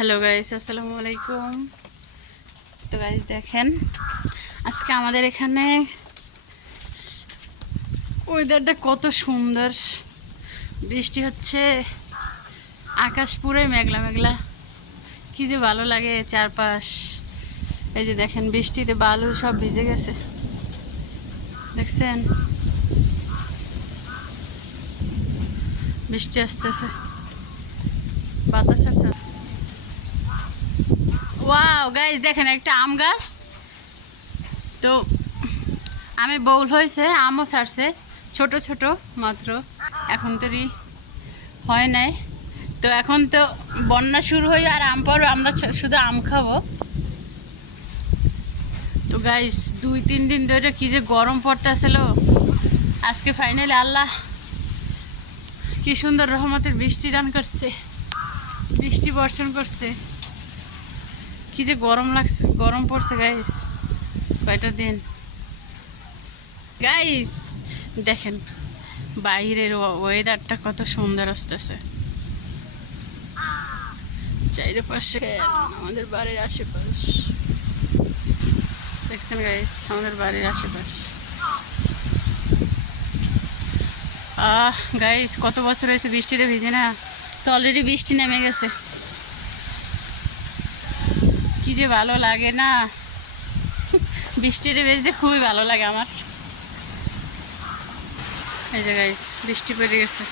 Hello guys, আসসালামু আলাইকুম। তো গাইস দেখেন, আজকে আমাদের এখানে ওয়েদারটা কত সুন্দর। বৃষ্টি হচ্ছে, আকাশ পুরোই মেঘলা মেঘলা। কি যে ভালো লাগে চারপাশ। এই যে দেখেন, বৃষ্টিতে বালু সব ভিজে গেছে, দেখছেন? বৃষ্টি আসতেছে, বাতাস আসছে। ওয়াও গাইস দেখেন, একটা আম গাছ, তো আমে বউল হয়েছে, আমও ছাড়ছে ছোট ছোট মাত্র, এখন তো হয় নাই। তো এখন তো বন্যা শুরু হয়ে আর আম পর আমরা শুধু আম খাবো। তো গাইস 2-3 দিন ধরে কি যে গরম পড়তেছিল, আজকে ফাইনালি আল্লাহ কি সুন্দর রহমতের বৃষ্টি দান করছে, বৃষ্টি বর্ষণ করছে। কি যে গরম লাগছে, গরম পড়ছে গাইস কয়টা দিন। গাইস দেখেন বাইরের ওয়েদারটা কত সুন্দর আসতেছে, চারিপাশে আমাদের বাড়ির আশেপাশ দেখছেন গাইস, আমাদের বাড়ির আশেপাশ। গাইস কত বছর হয়েছে বৃষ্টিতে ভিজে না, তো অলরেডি বৃষ্টি নেমে গেছে। কি যে ভালো লাগে না, বৃষ্টিতে ভিজতে খুবই ভালো লাগে আমার। এই যে গাইস বৃষ্টি পড়ে গেছে।